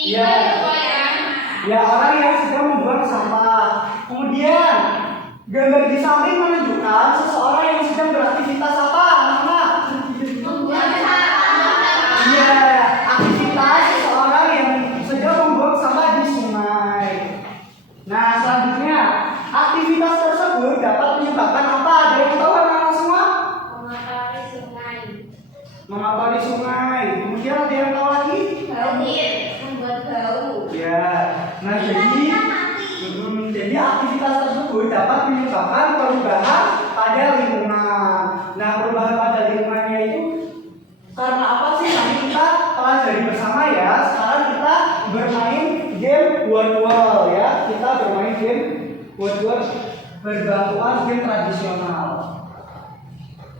Ya, ya orang yang sedang membuang sampah. Kemudian gambar di samping menunjukkan seseorang yang sedang beraktivitas apa? Mana? Iya, aktivitas seseorang yang sedang membuang sampah di sungai. Nah, selanjutnya aktivitas tersebut dapat menyebabkan apa? Ada yang tahu anak-anak semua? Mengapa di sungai? Kemudian ada yang tahu lagi? Membuat bau. Ya, nah jadi aktivitas tersebut dapat menyebabkan perubahan pada lingkungan. Nah, perubahan pada lingkungannya itu karena apa sih? Nanti kita pelajari bersama ya. Sekarang kita bermain game word ya. Kita bermain game word berbantuan game tradisional.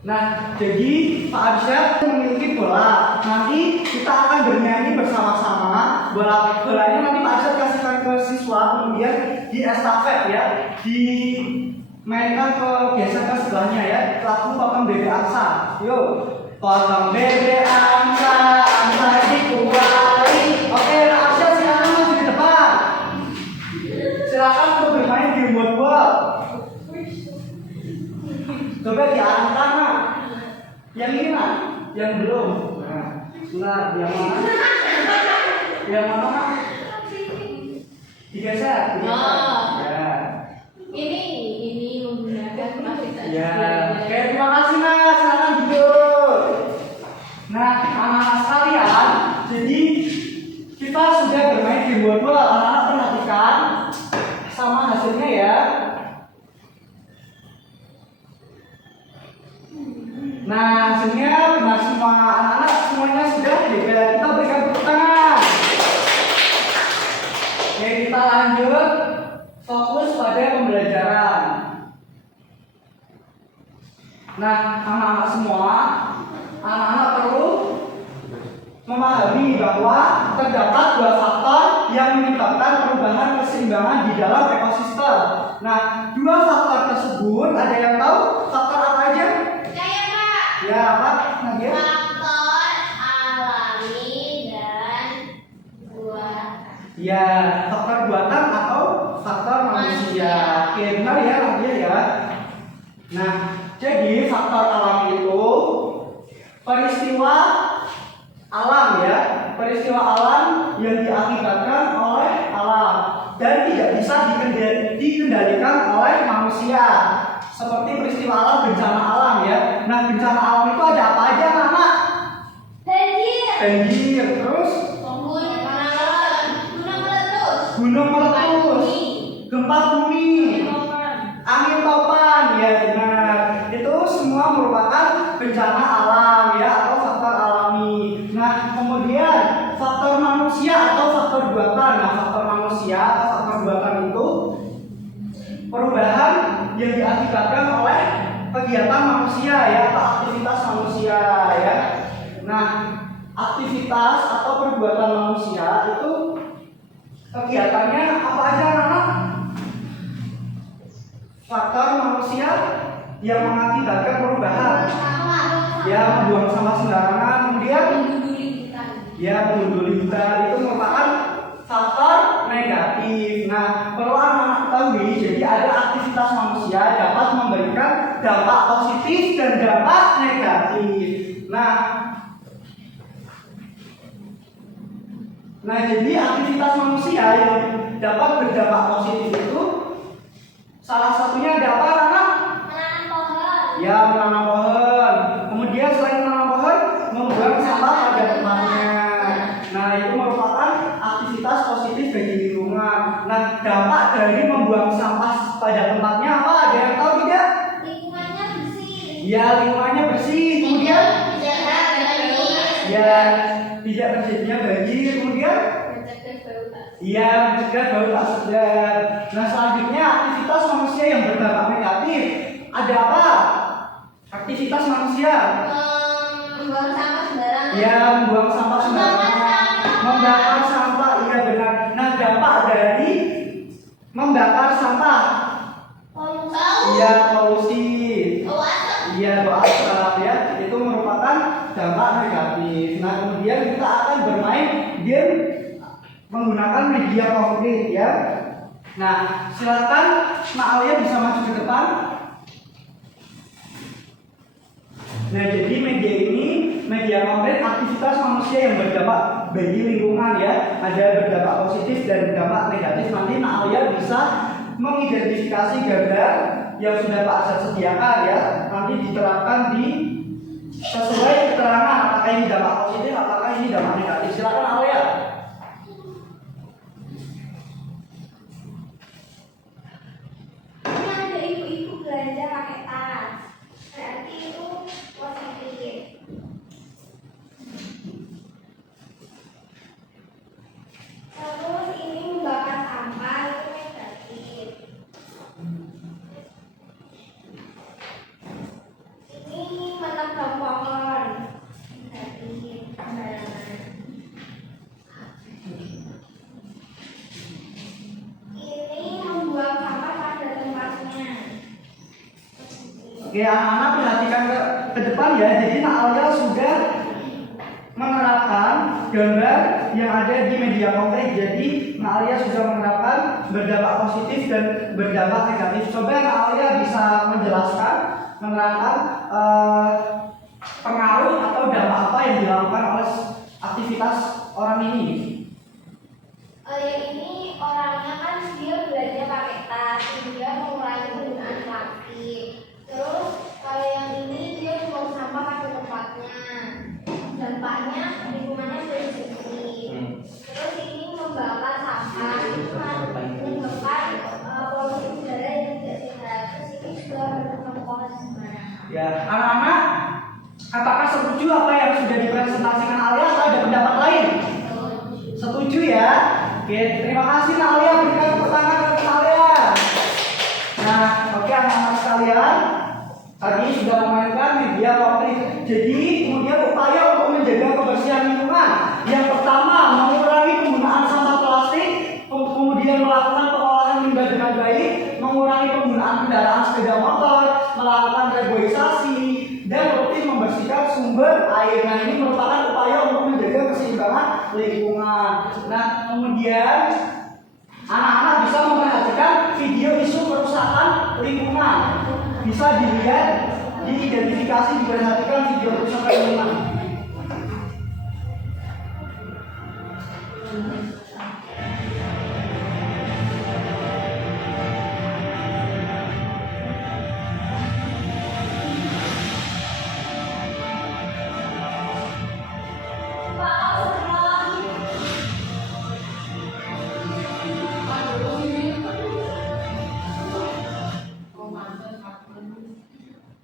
Nah, jadi Pak Arsyad memiliki bola. Nanti kita akan bernyanyi bersama-sama. Bolanya nanti Pak Arsyad kasihkan ke siswa, kemudian di estafet ya, dimainkan geser ke sebelahnya ya. Lagu potong bebek angsa. Yuk, potong bebek angsa, angsa dikuali. Oke, Pak Arsyad sekarang maju di depan. Silakan untuk bermain game word. Coba diarahkan, Nak. Yang ini, Nak. Yang belum. Nah, yang mana? Yang mana, Nak? Digeser. Ya. Ini menggunakan fasilitas. Ya. Oke, terima kasih, Nak. Silakan duduk. Nah, anak-anak sekalian, jadi kita sudah bermain game word. Anak-anak perhatikan sama hasilnya ya. Nah, hasilnya benar semua anak-anak, semuanya sudah jadi. Kita berikan tepuk tangan. Oke, kita lanjut fokus pada pembelajaran. Nah, anak-anak semua, anak-anak perlu memahami bahwa terdapat dua faktor yang menyebabkan perubahan keseimbangan di dalam ekosistem. Nah, dua faktor tersebut ada yang tahu faktor apa aja? Ya, Pak. Nadia. Faktor alami dan buatan. Ya, faktor buatan atau faktor manusia. Oke, benar ya, Nadia ya. Nah, jadi faktor alami itu peristiwa alam ya, peristiwa alam yang diakibatkan oleh alam dan tidak bisa dikendalikan oleh manusia. Seperti peristiwa alam, bencana alam ya. Nah, bencana alam itu ada apa aja, anak-anak? Banjir, terus gunung meletus, gempa bumi, angin topan, ya benar. Itu semua merupakan bencana alam ya, atau faktor alami. Nah, kemudian faktor manusia atau faktor buatan. Nah, faktor manusia atau faktor buatan itu perubahan yang diakibatkan oleh kegiatan manusia ya, atau aktivitas manusia ya. Nah, aktivitas atau perbuatan manusia itu kegiatannya apa aja, anak-anak? Faktor manusia yang mengakibatkan perubahan ya, membuang sampah sembarangan, kemudian ya menggunduli hutan, itu merupakan faktor negatif. Nah, perlu anak-anak ketahui, jadi ada aktivitas manusia dapat memberikan dampak positif dan dampak negatif. Nah, jadi aktivitas manusia yang dapat berdampak positif itu salah satunya ada apa, anak? Menanam pohon. Ya, menanam pohon. Kemudian selain menanam pohon, membuang sampah pada tempatnya. Nah, itu merupakan aktivitas positif bagi lingkungan. Nah, dampak dari membuang sampah pada tempatnya apa? Ada yang tahu tidak? Lingkungannya bersih. Ya, lingkungannya bersih. Kemudian ya, tidak terjadinya banjir. Kemudian iya, mencegah bau tak sedap. Nah, selanjutnya aktivitas manusia yang berdampak negatif. Ada apa? Aktivitas manusia. Membuang sampah sembarangan. Ya, membuang sampah sembarangan. Membakar sampah, iya benar. Nah, dampak dari membakar sampah. Iya, polusi. Iya, bau asap ya. Itu merupakan dampak negatif. Nah, kemudian kita akan bermain game menggunakan media konkret ya. Nah, silakan Mak Alia bisa maju ke depan. Nah, jadi media ini media konkret aktivitas manusia yang berdampak bagi lingkungan ya. Ada berdampak positif dan berdampak negatif. Nanti Mak Alia bisa mengidentifikasi gambar yang sudah Pak Azad sediakan ya. Nanti diterapkan di sesuai keterangan apakah ini dampak positif, apakah ini dampak negatif. Silakan Alia. Ini ada ibu-ibu belanja pakai tas. Berarti itu positif. Terus ini membakar sampah itu negatif. Ini menebang pohon negatif. Sembarangan. Ini membuang sampah pada tempatnya. Oke, anak-anak perhatikan ke depan ya. Jadi Mak Alia sudah menerapkan gambar yang ada di media konkret. Jadi Mak Alia sudah menerapkan berdampak positif dan berdampak negatif. Coba Mak Alia bisa menjelaskan, menerangkan pengaruh atau dampak apa yang dilakukan oleh aktivitas orang ini. Yang ini orangnya kan dia belanja pakai tas, dia mengurangi penggunaan plastik. Terus kalau yang ini dia buang sampah pada tempatnya. Dampaknya lingkungannya bersih. Terus ini membakar sampah, itu kan menyebabkan polusi udara yang tidak sehat. Terus ini juga menebang pohon sembarangan. Ya, anak-anak, apakah setuju apa yang sudah dipresentasikan Alia atau ada pendapat lain? Setuju ya? Oke, terima kasih Nak Alia, berikan tepuk tangan untuk Alia. Nah, oke anak-anak sekalian, tadi sudah memainkan media konkret. Jadi kemudian upaya untuk menjaga kebersihan lingkungan. Yang pertama, mengurangi penggunaan sampah plastik, kemudian melakukan pengolahan limbah dengan baik, mengurangi penggunaan kendaraan sepeda motor, melakukan reboisasi, dan rutin membersihkan sumber air. Nah, ini merupakan upaya untuk menjaga keseimbangan lingkungan. Nah, kemudian anak-anak bisa memperhatikan video isu kerusakan lingkungan. Bisa dilihat, diidentifikasi, diperhatikan video kerusakan lingkungan.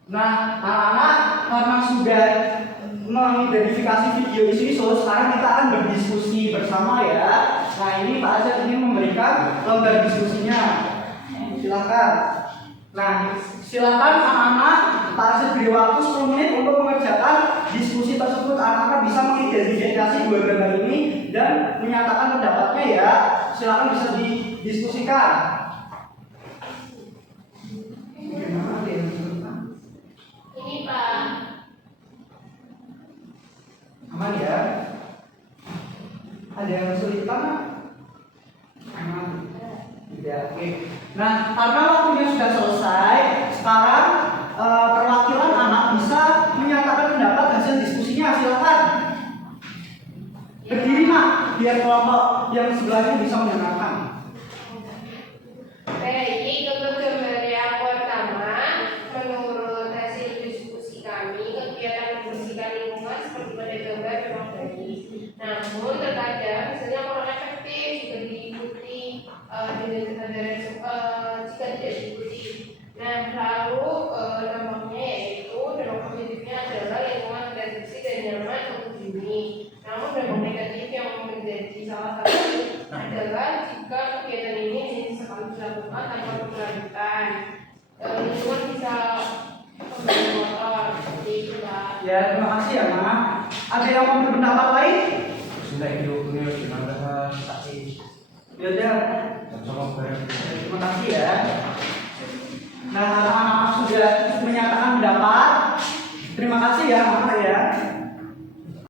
Nah, anak-anak karena sudah mengidentifikasi video isu-isu, sekarang kita akan berdiskusi bersama ya. Nah, ini Pak Azad ingin memberikan lembar diskusinya. Silakan. Nah, silakan anak-anak, Pak Azad beri waktu 10 menit untuk mengerjakan diskusi tersebut. Anak-anak bisa mengidentifikasi dua gambar ini dan menyatakan pendapatnya ya. Silakan bisa didiskusikan. Ini Pak. Aman ya? Ada yang kesulitan? Aman. Tidak. Oke. Nah, karena waktunya sudah selesai, sekarang perwakilan anak bisa menyatakan pendapat hasil diskusinya. Silakan. Berdiri Mak, biar kelompok yang sebelahnya bisa mendengarkan. Baik, untuk gambar yang pertama, menurut hasil diskusi kami, kegiatan membersihkan lingkungan seperti pada gambar memang baik. Namun terkadang misalnya kurang efektif jika diikuti dengan kesadaran jika tidak diikuti. Nah, lalu dampaknya yaitu dampak positifnya adalah lingkungan tidak bersih dan nyaman untuk dihuni. Namun dampak negatif yang menjadi salah satu adalah jika kegiatan ini hanya sekali dilakukan tanpa berkelanjutan, lingkungan bisa kembali kotor seperti itu Pak. Ya, terima kasih ya Mak. Ada yang mau berpendapat lain? Sudah hidup ini gimana saksi? Ya udah. Sama bareng. Terima kasih ya.